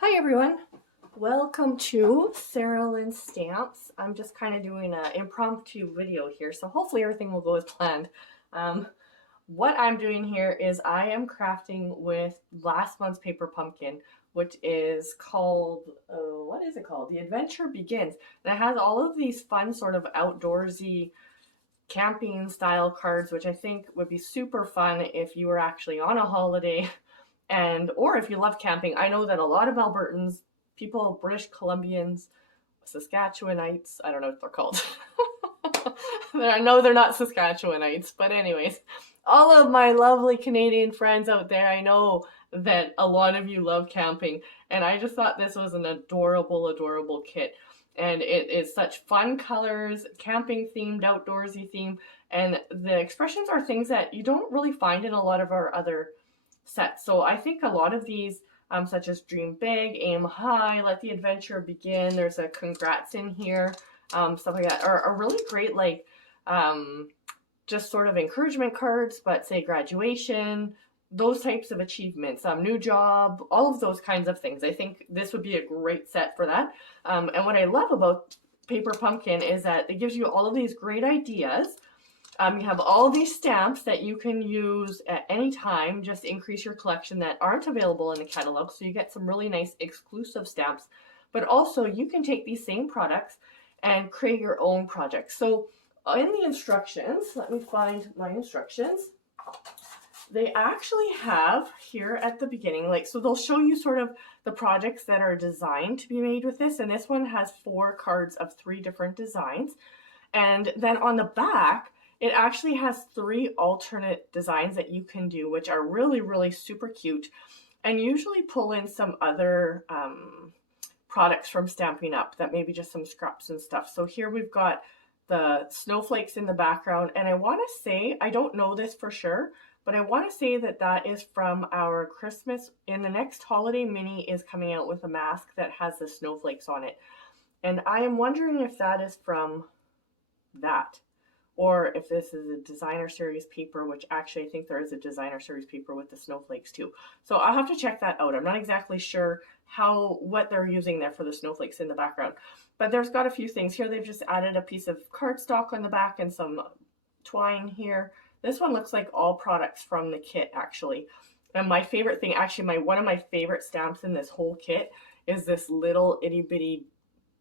Hi everyone, welcome to Sarah Lynn Stamps. I'm just kind of doing an impromptu video here, so hopefully everything will go as planned. What I'm doing here is I am crafting with last month's paper pumpkin, which is called, what is it called? The Adventure Begins. And it has all of these fun sort of outdoorsy camping style cards, which I think would be super fun if you were actually on a holiday or if you love camping. I know that a lot of Albertans, people, British Columbians, Saskatchewanites, I don't know what they're called. I know they're not Saskatchewanites, but anyways, all of my lovely Canadian friends out there, I know that a lot of you love camping, and I just thought this was an adorable, adorable kit. And it is such fun colors, camping themed, outdoorsy theme, and the expressions are things that you don't really find in a lot of our other sets. So I think a lot of these, such as Dream Big, Aim High, Let the Adventure Begin, there's a congrats in here, stuff like that, are really great, like just sort of encouragement cards, but say graduation, those types of achievements, new job, all of those kinds of things. I think this would be a great set for that. And what I love about Paper Pumpkin is that it gives you all of these great ideas. You have all these stamps that you can use at any time, just increase your collection that aren't available in the catalog. So you get some really nice exclusive stamps, but also you can take these same products and create your own projects. So in the instructions, let me find my instructions. They actually have here at the beginning, so they'll show you sort of the projects that are designed to be made with this. And this one has 4 cards of 3 different designs. And then on the back, it actually has 3 alternate designs that you can do, which are really, really super cute, and usually pull in some other products from Stampin' Up! That maybe just some scraps and stuff. So here we've got the snowflakes in the background, and I want to say, I don't know this for sure, but I want to say that that is from our Christmas. In the next holiday, Minnie is coming out with a mask that has the snowflakes on it, and I am wondering if that is from that, or if this is a designer series paper, which actually I think there is a designer series paper with the snowflakes too. So I'll have to check that out. I'm not exactly sure what they're using there for the snowflakes in the background, but there's got a few things here. They've just added a piece of cardstock on the back and some twine here. This one looks like all products from the kit actually. And my favorite thing, actually one of my favorite stamps in this whole kit is this little itty bitty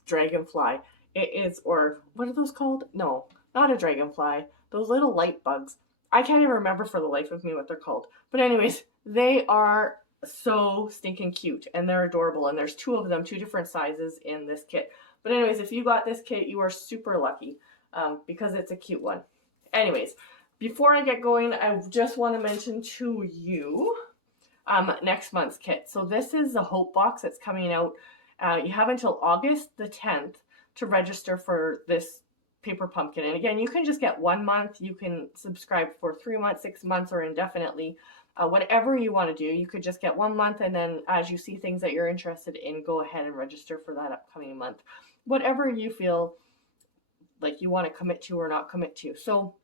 dragonfly. It is, or what are those called? No, not a dragonfly. Those little light bugs. I can't even remember for the life of me what they're called. But anyways, they are so stinking cute and they're adorable. And there's 2 of them, 2 different sizes in this kit. But anyways, if you got this kit, you are super lucky because it's a cute one. Anyways, before I get going, I just want to mention to you next month's kit. So this is the Hope Box that's coming out. You have until August the 10th to register for this Paper Pumpkin. And again, you can just get 1 month. You can subscribe for 3 months, 6 months, or indefinitely. Whatever you want to do, you could just get 1 month, and then as you see things that you're interested in, go ahead and register for that upcoming month. Whatever you feel like you want to commit to or not commit to. So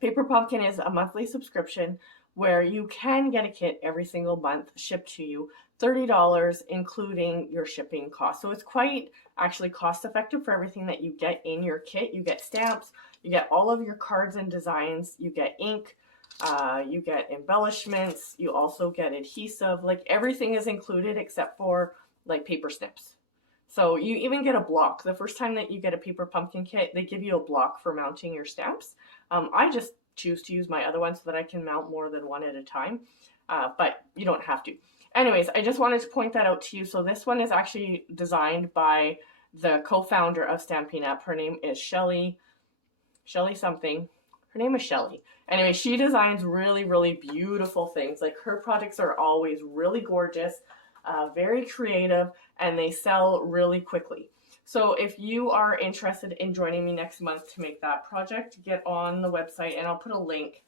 Paper Pumpkin is a monthly subscription where you can get a kit every single month shipped to you, $30 including your shipping cost. So it's quite actually cost effective for everything that you get in your kit. You get stamps, you get all of your cards and designs, you get ink, you get embellishments, you also get adhesive, like everything is included except for like paper snips. So you even get a block. The first time that you get a Paper Pumpkin kit, they give you a block for mounting your stamps. I just choose to use my other one so that I can mount more than one at a time, but you don't have to. Anyways, I just wanted to point that out to you. So this one is actually designed by the co-founder of Stampin' Up! Her name is Shelly something. Her name is Shelly. Anyway, she designs really, really beautiful things. Like her projects are always really gorgeous, very creative, and they sell really quickly. So if you are interested in joining me next month to make that project, get on the website and I'll put a link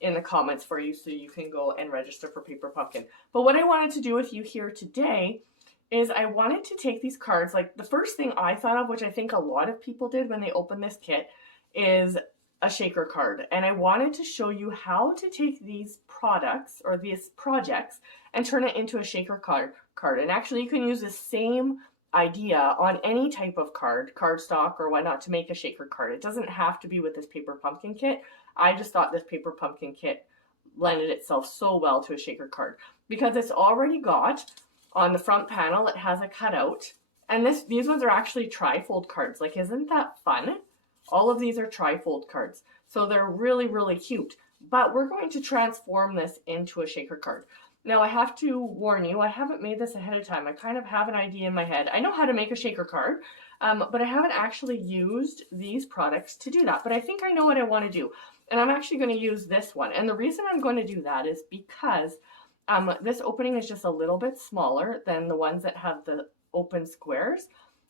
in the comments for you so you can go and register for Paper Pumpkin. But what I wanted to do with you here today is I wanted to take these cards. Like the first thing I thought of, which I think a lot of people did when they opened this kit, is a shaker card, and I wanted to show you how to take these products or these projects and turn it into a shaker card. And actually you can use the same idea on any type of cardstock or whatnot, to make a shaker card. It doesn't have to be with this paper pumpkin kit. I just thought this paper pumpkin kit lended itself so well to a shaker card because it's already got on the front panel, it has a cutout, and these ones are actually tri-fold cards. Like, isn't that fun? All of these are tri-fold cards, so they're really, really cute. But we're going to transform this into a shaker card. Now, I have to warn you, I haven't made this ahead of time. I kind of have an idea in my head. I know how to make a shaker card, but I haven't actually used these products to do that. But I think I know what I want to do. And I'm actually going to use this one. And the reason I'm going to do that is because this opening is just a little bit smaller than the ones that have the open squares.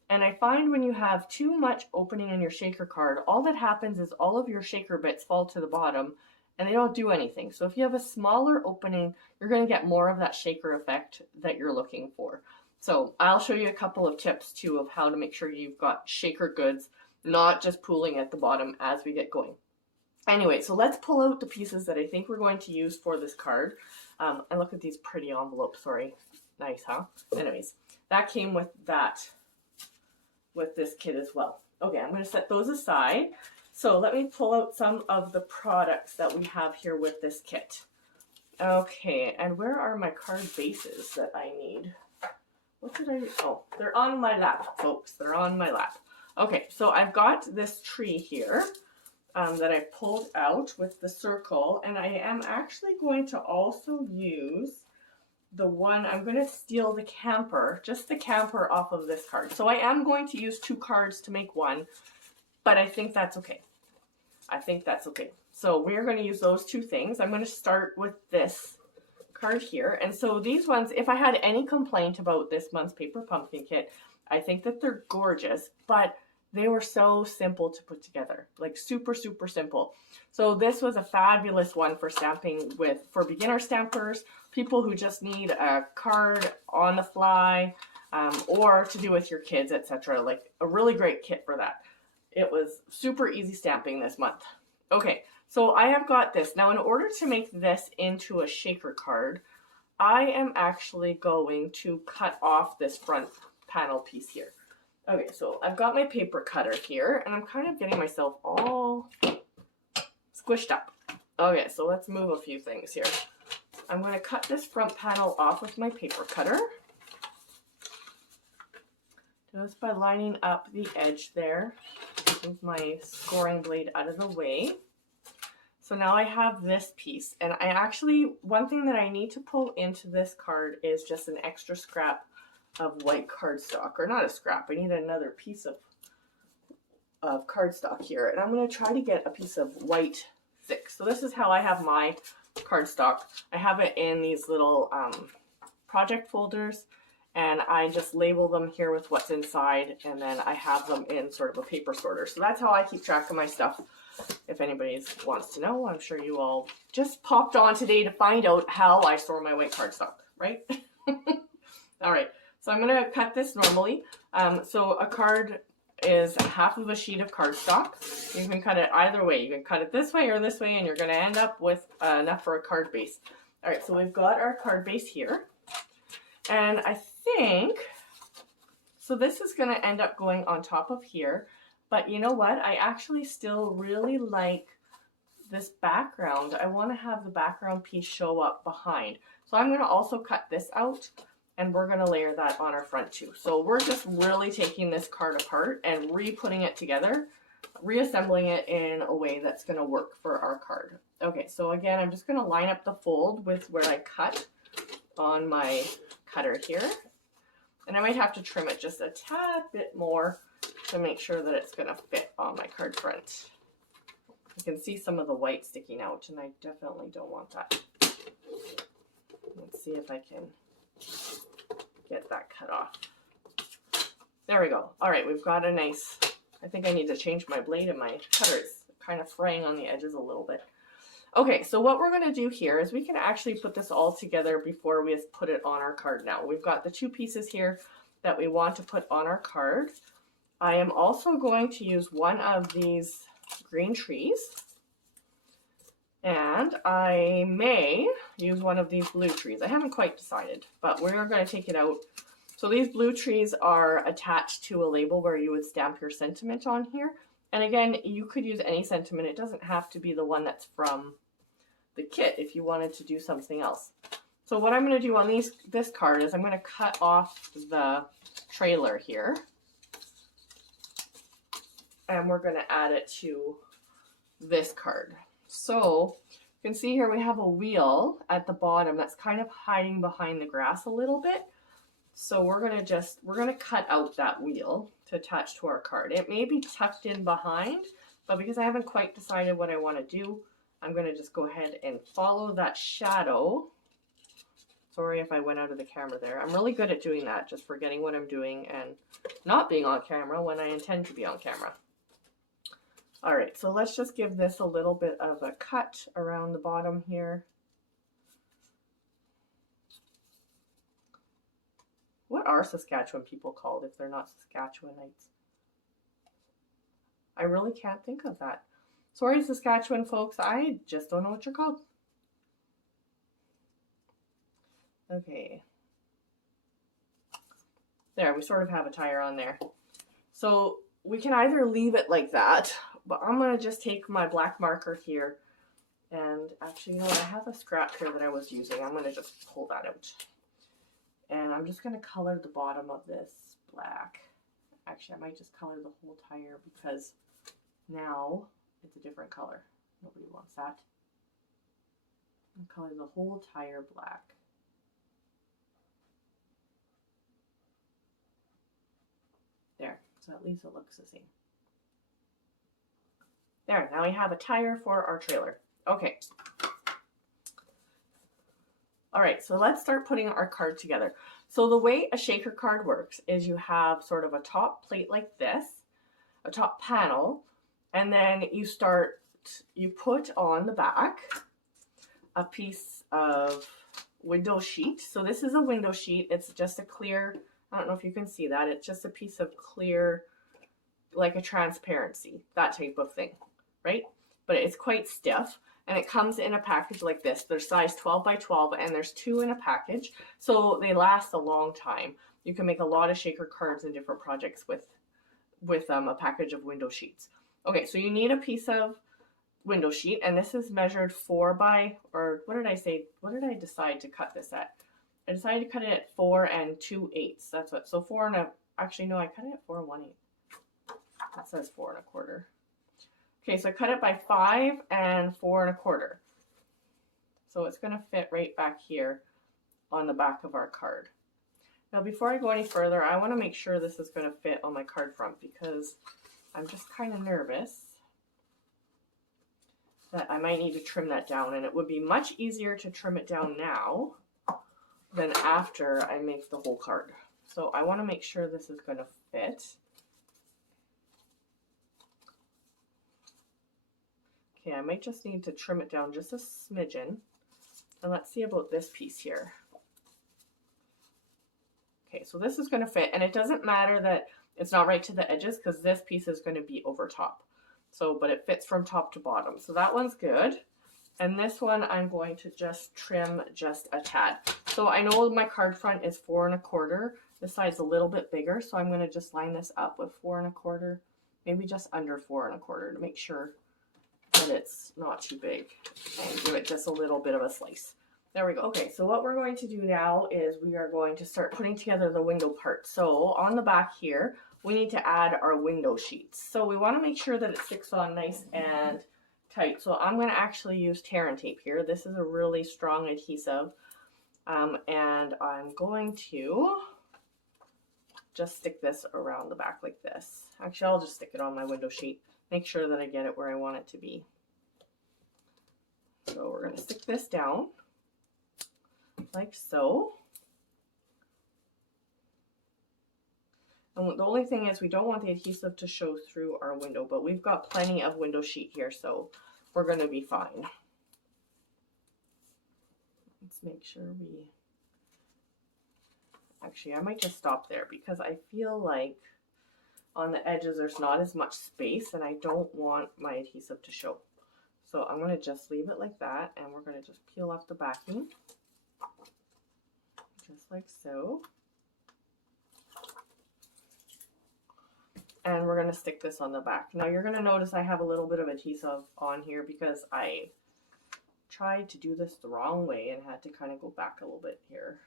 And I find when you have too much opening in your shaker card, all that happens is all of your shaker bits fall to the bottom and they don't do anything. So if you have a smaller opening, you're going to get more of that shaker effect that you're looking for. So I'll show you a couple of tips too of how to make sure you've got shaker goods, not just pooling at the bottom as we get going. Anyway, so let's pull out the pieces that I think we're going to use for this card. And look at these pretty envelopes, sorry. Nice, huh? Anyways, that came with this kit as well. Okay, I'm going to set those aside. So let me pull out some of the products that we have here with this kit. Okay, and where are my card bases that I need? What did I do? Oh, they're on my lap, folks. They're on my lap. Okay, so I've got this tree here that I pulled out with the circle, and I am actually going to also use the one, I'm going to steal the camper, just the camper off of this card. So I am going to use 2 cards to make one, but I think that's okay. I think that's okay. So we're going to use those 2 things. I'm going to start with this card here. And so these ones, if I had any complaint about this month's paper pumpkin kit, I think that they're gorgeous, but they were so simple to put together, like super, super simple. So this was a fabulous one for stamping with, for beginner stampers, people who just need a card on the fly, or to do with your kids, etc. Like a really great kit for that. It was super easy stamping this month. Okay, so I have got this. Now in order to make this into a shaker card, I am actually going to cut off this front panel piece here. Okay, so I've got my paper cutter here, and I'm kind of getting myself all squished up. Okay, so let's move a few things here. I'm going to cut this front panel off with my paper cutter, just by lining up the edge there. Move my scoring blade out of the way. So now I have this piece, and I actually, one thing that I need to pull into this card is just an extra scrap of white cardstock, or not a scrap, I need another piece of cardstock here, and I'm going to try to get a piece of white thick. So this is how I have my cardstock. I have it in these little project folders, and I just label them here with what's inside, and then I have them in sort of a paper sorter. So that's how I keep track of my stuff. If anybody wants to know, I'm sure you all just popped on today to find out how I store my white cardstock, right? All right. So I'm going to cut this normally. So a card is half of a sheet of cardstock. You can cut it either way. You can cut it this way or this way, and you're going to end up with enough for a card base. All right, so we've got our card base here. And I think, so this is going to end up going on top of here. But you know what? I actually still really like this background. I want to have the background piece show up behind. So I'm going to also cut this out, and we're going to layer that on our front too. So we're just really taking this card apart and re-putting it together, reassembling it in a way that's going to work for our card. Okay, so again, I'm just going to line up the fold with where I cut on my cutter here. And I might have to trim it just a tad bit more to make sure that it's going to fit on my card front. You can see some of the white sticking out, and I definitely don't want that. Let's see if I can get that cut off. There we go. All right, we've got a nice, I think I need to change my blade and my cutter. It's kind of fraying on the edges a little bit. Okay, so what we're going to do here is we can actually put this all together before we put it on our card now. We've got the 2 pieces here that we want to put on our card. I am also going to use one of these green trees. And I may use one of these blue trees. I haven't quite decided, but we're going to take it out. So these blue trees are attached to a label where you would stamp your sentiment on here. And again, you could use any sentiment. It doesn't have to be the one that's from the kit if you wanted to do something else. So what I'm going to do on this card is I'm going to cut off the trailer here. And we're going to add it to this card. So you can see here we have a wheel at the bottom that's kind of hiding behind the grass a little bit. So we're going to cut out that wheel to attach to our card. It may be tucked in behind, but because I haven't quite decided what I want to do, I'm going to just go ahead and follow that shadow. Sorry if I went out of the camera there. I'm really good at doing that, just forgetting what I'm doing and not being on camera when I intend to be on camera. All right, so let's just give this a little bit of a cut around the bottom here. What are Saskatchewan people called if they're not Saskatchewanites? I really can't think of that. Sorry, Saskatchewan folks, I just don't know what you're called. Okay. There, we sort of have a tire on there. So we can either leave it like that, but I'm going to just take my black marker here. And actually, you know what? I have a scrap here that I was using. I'm going to just pull that out. And I'm just going to color the bottom of this black. Actually, I might just color the whole tire because now it's a different color. Nobody wants that. I'm color the whole tire black. There, so at least it looks the same. There, now we have a tire for our trailer. Okay. All right, so let's start putting our card together. So the way a shaker card works is you have sort of a top plate like this, a top panel, and then you put on the back a piece of window sheet. So this is a window sheet. It's just a clear, I don't know if you can see that. It's just a piece of clear, like a transparency, that type of thing, right? But it's quite stiff. And it comes in a package like this. They're size 12 by 12 and there's 2 in a package. So they last a long time. You can make a lot of shaker cards in different projects with a package of window sheets. Okay, so you need a piece of window sheet, and this is measured 4 by, or what did I say? What did I decide to cut this at? I decided to cut it at 4 and 2/8. That's what, so 4 and a, actually no, I cut it at 4 and 1/8. That says 4 1/4. Okay, so I cut it by 5 and 4 1/4. So it's going to fit right back here on the back of our card. Now before I go any further, I want to make sure this is going to fit on my card front because I'm just kind of nervous that I might need to trim that down, and it would be much easier to trim it down now than after I make the whole card. So I want to make sure this is going to fit. Okay, I might just need to trim it down just a smidgen. And let's see about this piece here. Okay, so this is going to fit, and it doesn't matter that it's not right to the edges because this piece is going to be over top. So, but it fits from top to bottom. So that one's good. And this one I'm going to just trim just a tad. So I know my card front is 4 1/4. This side's a little bit bigger, so I'm going to just line this up with 4 1/4, maybe just under 4 1/4 to make sure that it's not too big, and give it just a little bit of a slice. There we go. Okay, so what we're going to do now is we are going to start putting together the window part. So on the back here, we need to add our window sheets. So we want to make sure that it sticks on nice and tight. So I'm going to actually use tear and tape here. This is a really strong adhesive. And I'm going to just stick this around the back like this. Actually, I'll just stick it on my window sheet. Make sure that I get it where I want it to be. So we're going to stick this down like so. And the only thing is we don't want the adhesive to show through our window, but we've got plenty of window sheet here, so we're going to be fine. Let's make sure we... Actually, I might just stop there because I feel like on the edges there's not as much space and I don't want my adhesive to show. So I'm going to just leave it like that, and we're going to just peel off the backing, just like so. And we're going to stick this on the back. Now you're going to notice I have a little bit of adhesive on here because I tried to do this the wrong way and had to kind of go back a little bit here.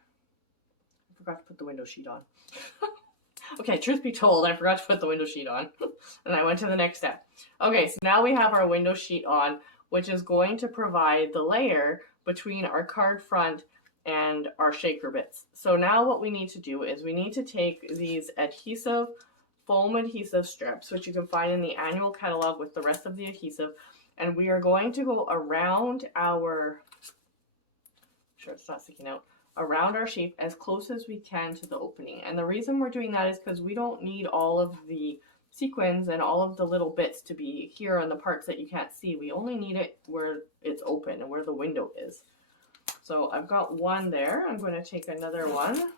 I forgot to put the window sheet on. Okay, truth be told, I forgot to put the window sheet on. And I went to the next step. Okay, so now we have our window sheet on, which is going to provide the layer between our card front and our shaker bits. So now what we need to do is we need to take these adhesive, foam adhesive strips, which you can find in the annual catalog with the rest of the adhesive, and we are going to go around our, sure it's not sticking out, around our shape as close as we can to the opening. And the reason we're doing that is because we don't need all of the sequins and all of the little bits to be here on the parts that you can't see. We only need it where it's open and where the window is. So I've got one there. I'm going to take another one.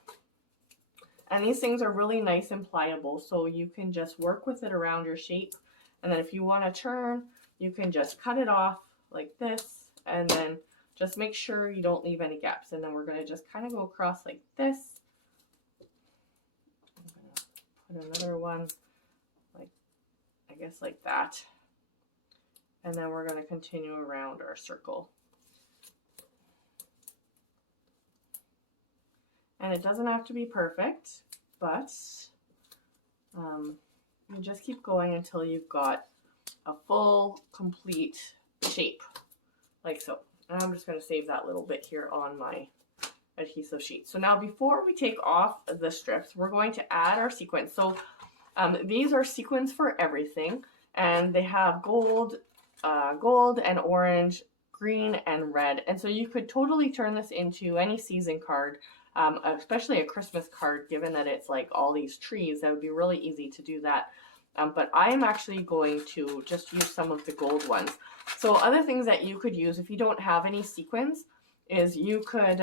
And these things are really nice and pliable, so you can just work with it around your shape. And then if you want to turn, you can just cut it off like this, and then just make sure you don't leave any gaps. And then we're going to just kind of go across like this. I'm going to put another one, like, I guess like that. And then we're going to continue around our circle. And it doesn't have to be perfect, but you just keep going until you've got a full, complete shape, like so. And I'm just going to save that little bit here on my adhesive sheet. So now before we take off the strips, we're going to add our sequins. So these are sequins for everything, and they have gold and orange, green and red. And so you could totally turn this into any season card, especially a Christmas card, given that it's like all these trees. That would be really easy to do that. But I am actually going to just use some of the gold ones. So other things that you could use if you don't have any sequins is you could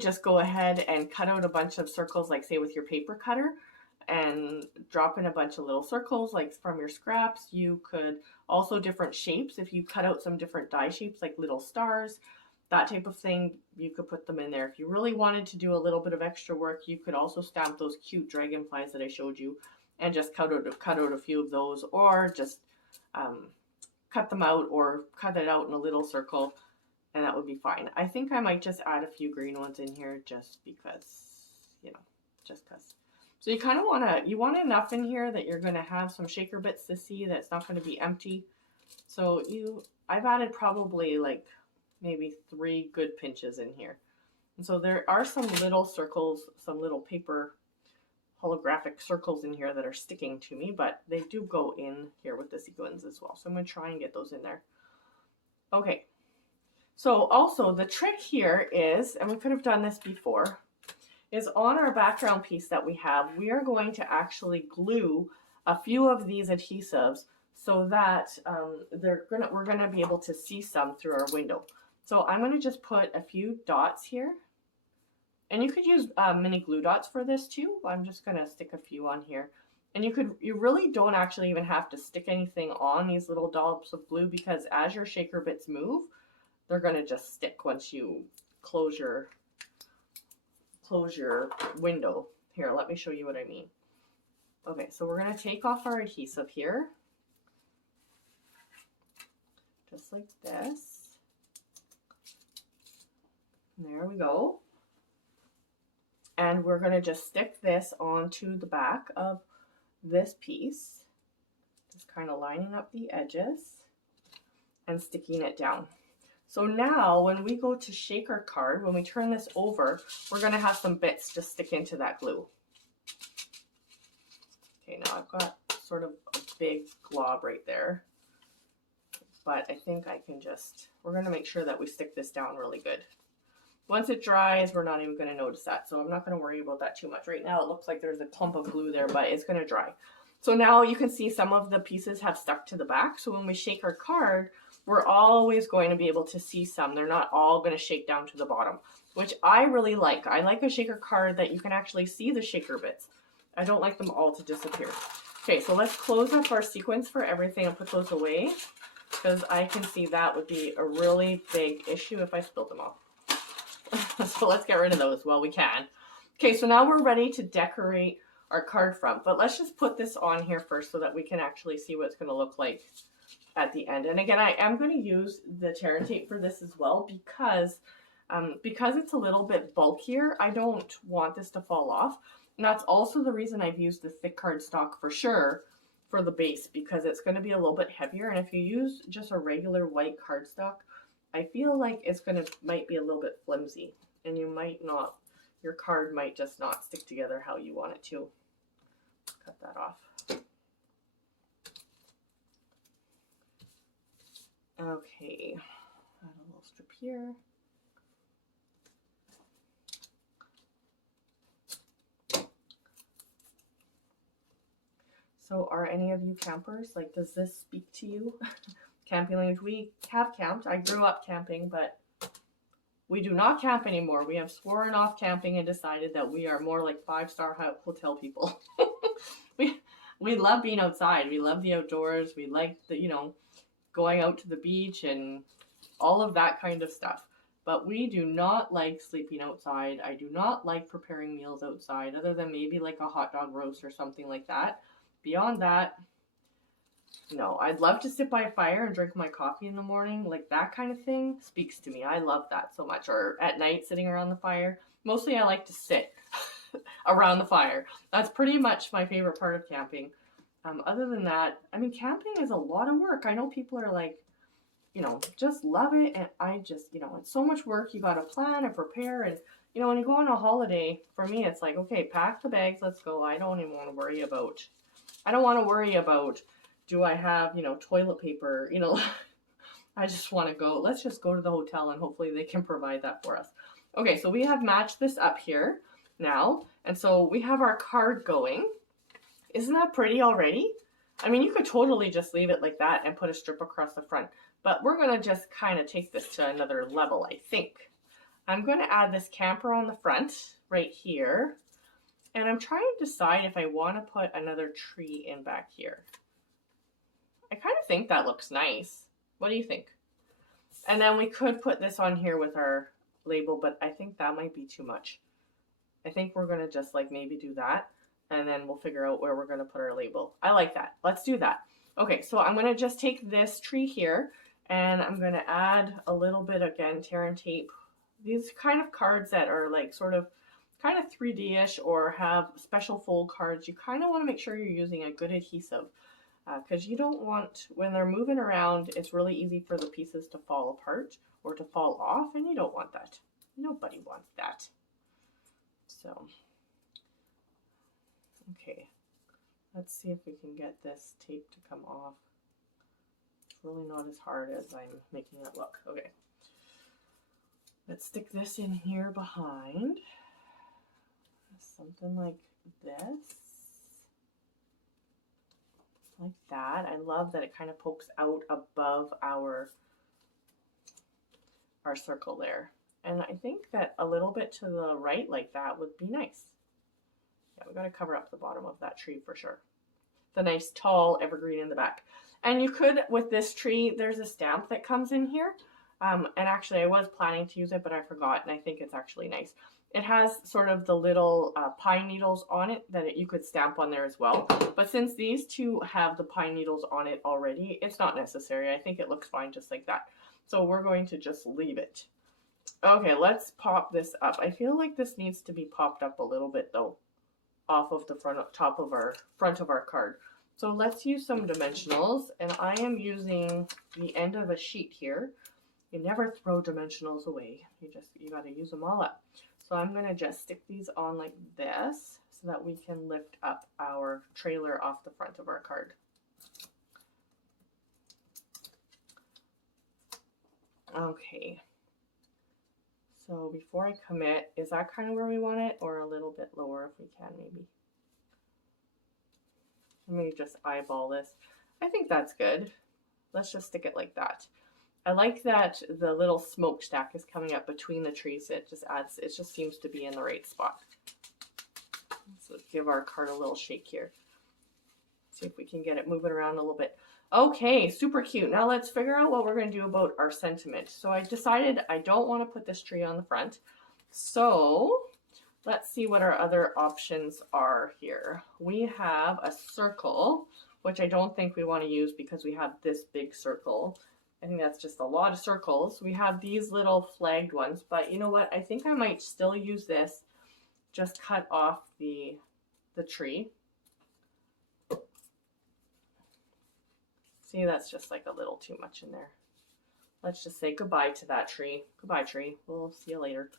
just go ahead and cut out a bunch of circles, like say with your paper cutter, and drop in a bunch of little circles like from your scraps. You could also different shapes. If you cut out some different die shapes like little stars, that type of thing, you could put them in there. If you really wanted to do a little bit of extra work, you could also stamp those cute dragonflies that I showed you and just cut out a few of those, or just cut them out or cut it out in a little circle, and that would be fine. I think I might just add a few green ones in here just because, you know, just because. So you kind of you want enough in here that you're going to have some shaker bits to see that it's not going to be empty. So I've added probably like maybe 3 good pinches in here. And so there are some little circles, some little paper holographic circles in here that are sticking to me, but they do go in here with the sequins as well. So I'm going to try and get those in there. Okay. So also the trick here is, and we could have done this before, is on our background piece that we have, we are going to actually glue a few of these adhesives so that we're gonna be able to see some through our window. So I'm gonna just put a few dots here, and you could use mini glue dots for this too. I'm just gonna stick a few on here, and you really don't actually even have to stick anything on these little dollops of glue, because as your shaker bits move, they're gonna just stick once you close your window. Here, let me show you what I mean. Okay, so we're gonna take off our adhesive here, just like this. There we go. And we're going to just stick this onto the back of this piece, just kind of lining up the edges and sticking it down. So now when we go to shake our card, when we turn this over, we're going to have some bits just stick into that glue. Okay, now I've got sort of a big glob right there, but I think I can we're going to make sure that we stick this down really good. Once it dries, we're not even going to notice that, so I'm not going to worry about that too much. Right now it looks like there's a clump of glue there, but it's going to dry. So now you can see some of the pieces have stuck to the back, so when we shake our card, we're always going to be able to see some. They're not all going to shake down to the bottom, which I really like. I like a shaker card that you can actually see the shaker bits. I don't like them all to disappear. Okay, so let's close up our sequins for everything and put those away. because I can see that would be a really big issue if I spilled them all. So let's get rid of those while we can. Okay, so now we're ready to decorate our card front, but let's just put this on here first so that we can actually see what it's going to look like at the end. And again, I am going to use the Tear and Tape for this as well because it's a little bit bulkier. I don't want this to fall off. And that's also the reason I've used the thick cardstock for sure for the base, because it's going to be a little bit heavier. And if you use just a regular white cardstock, I feel like it's might be a little bit flimsy, and you might not, your card might just not stick together how you want it to. Cut that off. Okay, add a little strip here. So are any of you campers? Like, does this speak to you? Camping language. We have camped. I grew up camping, but we do not camp anymore. We have sworn off camping and decided that we are more like 5-star hotel people. we love being outside. We love the outdoors. We like the, you know, going out to the beach and all of that kind of stuff. But we do not like sleeping outside. I do not like preparing meals outside, other than maybe like a hot dog roast or something like that. Beyond that, no. I'd love to sit by a fire and drink my coffee in the morning. Like, that kind of thing speaks to me. I love that so much. Or at night, sitting around the fire. Mostly I like to sit around the fire. That's pretty much my favorite part of camping. Other than that, I mean, camping is a lot of work. I know people are like, you know, just love it. And I just, you know, it's so much work. You got to plan and prepare. And, you know, when you go on a holiday, for me, it's like, okay, pack the bags. Let's go. I don't even want to worry about, do I have, you know, toilet paper? You know, I just want to go. Let's just go to the hotel and hopefully they can provide that for us. Okay, so we have matched this up here now. And so we have our card going. Isn't that pretty already? I mean, you could totally just leave it like that and put a strip across the front. But we're going to just kind of take this to another level, I think. I'm going to add this camper on the front right here. And I'm trying to decide if I want to put another tree in back here. I kind of think that looks nice. What do you think? And then we could put this on here with our label, but I think that might be too much. I think we're going to just like maybe do that, and then we'll figure out where we're going to put our label. I like that. Let's do that. Okay, so I'm going to just take this tree here, and I'm going to add a little bit, again, Tear and Tape. These kind of cards that are like sort of kind of 3D-ish or have special fold cards, you kind of want to make sure you're using a good adhesive. Because you don't want, when they're moving around, it's really easy for the pieces to fall apart or to fall off, and you don't want that. Nobody wants that. So, okay, let's see if we can get this tape to come off. It's really not as hard as I'm making it look. Okay, let's stick this in here behind. Something like this. Like that. I love that it kind of pokes out above our circle there. And I think that a little bit to the right like that would be nice. Yeah, we got to cover up the bottom of that tree for sure. The nice tall evergreen in the back. And you could, with this tree, there's a stamp that comes in here. And actually I was planning to use it, but I forgot, and I think it's actually nice. It has sort of the little pine needles on it that you could stamp on there as well. But since these two have the pine needles on it already, it's not necessary. I think it looks fine just like that. So we're going to just leave it. Okay, let's pop this up. I feel like this needs to be popped up a little bit though, off of the front of our card. So let's use some dimensionals, and I am using the end of a sheet here. You never throw dimensionals away. You got to use them all up. So I'm going to just stick these on like this so that we can lift up our trailer off the front of our card. Okay. So before I commit, is that kind of where we want it, or a little bit lower if we can maybe? Let me just eyeball this. I think that's good. Let's just stick it like that. I like that the little smokestack is coming up between the trees. It just seems to be in the right spot. So give our card a little shake here. See if we can get it moving around a little bit. Okay, super cute. Now let's figure out what we're going to do about our sentiment. So I decided I don't want to put this tree on the front. So let's see what our other options are here. We have a circle, which I don't think we want to use because we have this big circle. I think that's just a lot of circles. We have these little flagged ones, but you know what? I think I might still use this. Just cut off the tree. See, that's just like a little too much in there. Let's just say goodbye to that tree. Goodbye, tree. We'll see you later.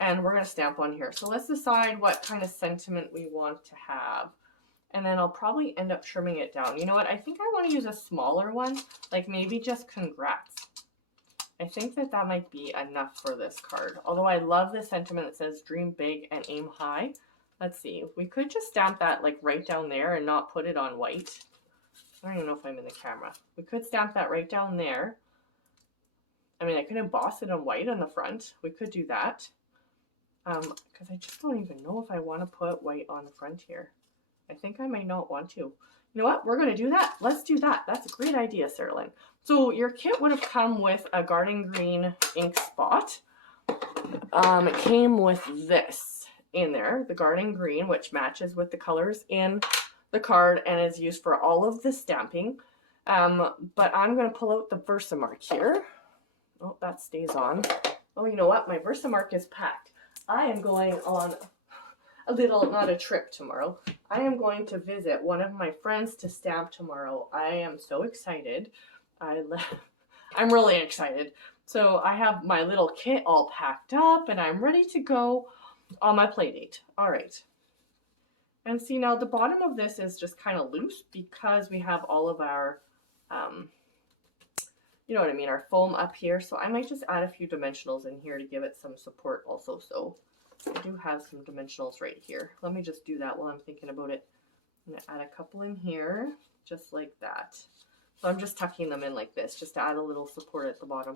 And we're going to stamp on here. So let's decide what kind of sentiment we want to have. And then I'll probably end up trimming it down. You know what? I think I want to use a smaller one. Like maybe just congrats. I think that that might be enough for this card. Although I love the sentiment that says dream big and aim high. Let's see. We could just stamp that like right down there and not put it on white. I don't even know if I'm in the camera. We could stamp that right down there. I mean, I could emboss it on white on the front. We could do that. Because I just don't even know if I want to put white on the front here. I think I might not want to. You know what? We're going to do that. Let's do that. That's a great idea, Sarah Lynn. So your kit would have come with a garden green ink spot. It came with this in there, the garden green, which matches with the colors in the card and is used for all of the stamping. But I'm going to pull out the Versamark here. Oh, that stays on. Oh, you know what? My Versamark is packed. I am going on a little, not a trip tomorrow. I am going to visit one of my friends to stamp tomorrow. I am so excited. I'm really excited. So I have my little kit all packed up and I'm ready to go on my play date. All right. And see, now the bottom of this is just kind of loose because we have all of our, you know what I mean, our foam up here. So I might just add a few dimensionals in here to give it some support also. So I do have some dimensionals right here. Let me just do that while I'm thinking about it. I'm going to add a couple in here, just like that. So I'm just tucking them in like this, just to add a little support at the bottom.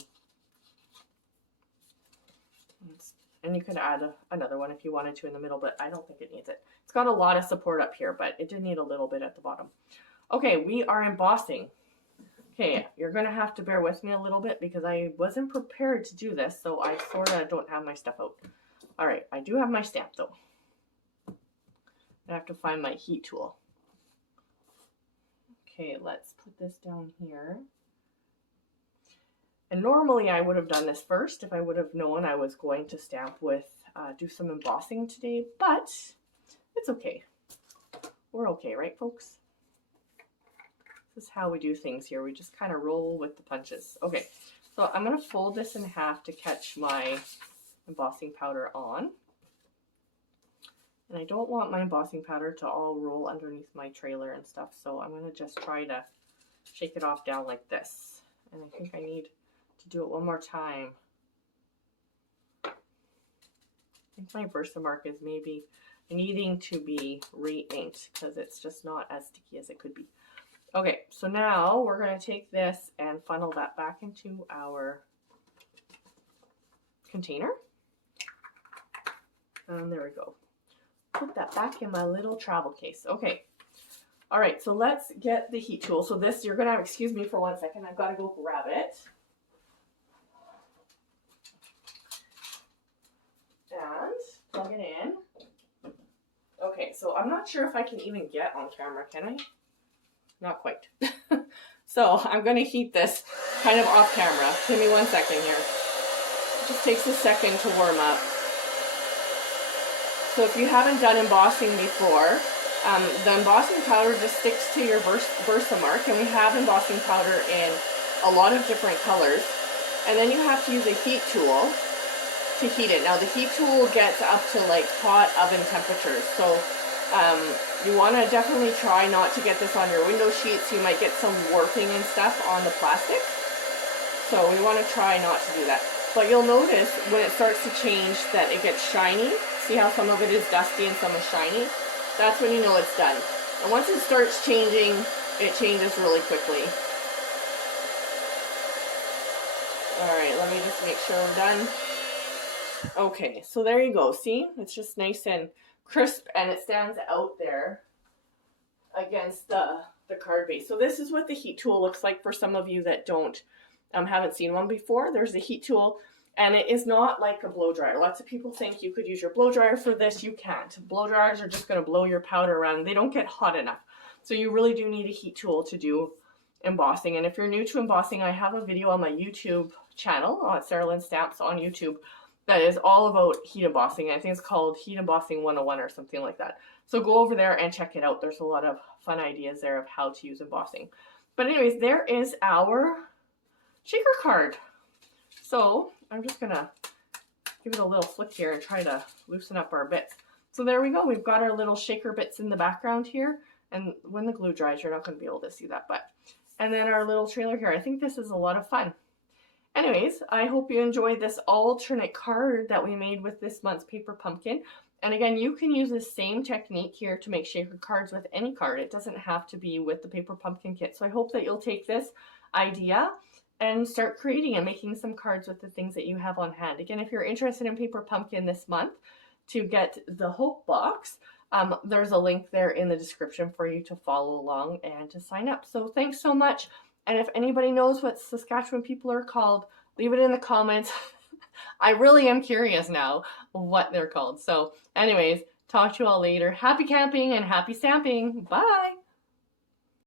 And you could add another one if you wanted to in the middle, but I don't think it needs it. It's got a lot of support up here, but it did need a little bit at the bottom. Okay, we are embossing. Okay, you're going to have to bear with me a little bit because I wasn't prepared to do this, so I sort of don't have my stuff out. All right, I do have my stamp though. I have to find my heat tool. Okay, let's put this down here. And normally I would have done this first if I would have known I was going to stamp with, do some embossing today, but it's okay. We're okay, right folks? This is how we do things here. We just kind of roll with the punches. Okay, so I'm going to fold this in half to catch my embossing powder on. And I don't want my embossing powder to all roll underneath my trailer and stuff, so I'm going to just try to shake it off down like this. And I think I need to do it one more time. I think my Versamark is maybe needing to be re-inked because it's just not as sticky as it could be. Okay, so now we're going to take this and funnel that back into our container. And there we go. Put that back in my little travel case. Okay. All right, so let's get the heat tool. So this, you're going to have, excuse me for 1 second. I've got to go grab it. And plug it in. Okay, so I'm not sure if I can even get on camera, can I? Not quite. So I'm going to heat this kind of off camera. Give me 1 second here. It just takes a second to warm up. So if you haven't done embossing before, the embossing powder just sticks to your Versamark, and we have embossing powder in a lot of different colors. And then you have to use a heat tool to heat it. Now the heat tool gets up to like hot oven temperatures, so you want to definitely try not to get this on your window sheets. You might get some warping and stuff on the plastic, so we want to try not to do that. But you'll notice when it starts to change that it gets shiny. See how some of it is dusty and some is shiny? That's when you know it's done. And once it starts changing, it changes really quickly. All right, let me just make sure we're done. Okay, so there you go. See, it's just nice and crisp, and it stands out there against the the card base. So this is what the heat tool looks like for some of you that haven't seen one before. There's the heat tool, and it is not like a blow dryer. Lots of people think you could use your blow dryer for this. You can't. Blow dryers are just going to blow your powder around. They don't get hot enough. So you really do need a heat tool to do embossing. And if you're new to embossing, I have a video on my YouTube channel, Sarah Lynn Stamps on YouTube, that is all about heat embossing. I think it's called Heat Embossing 101 or something like that. So go over there and check it out. There's a lot of fun ideas there of how to use embossing. But anyways, there is our shaker card. So I'm just gonna give it a little flick here and try to loosen up our bits. So there we go. We've got our little shaker bits in the background here. And when the glue dries, you're not going to be able to see that. And then our little trailer here. I think this is a lot of fun. Anyways, I hope you enjoyed this alternate card that we made with this month's paper pumpkin. And again, you can use the same technique here to make shaker cards with any card. It doesn't have to be with the paper pumpkin kit. So I hope that you'll take this idea and start creating and making some cards with the things that you have on hand. Again, if you're interested in paper pumpkin this month to get the Hope Box, there's a link there in the description for you to follow along and to sign up. So thanks so much. And if anybody knows what Saskatchewan people are called, leave it in the comments. I really am curious now what they're called. So anyways, talk to you all later. Happy camping and happy stamping. Bye.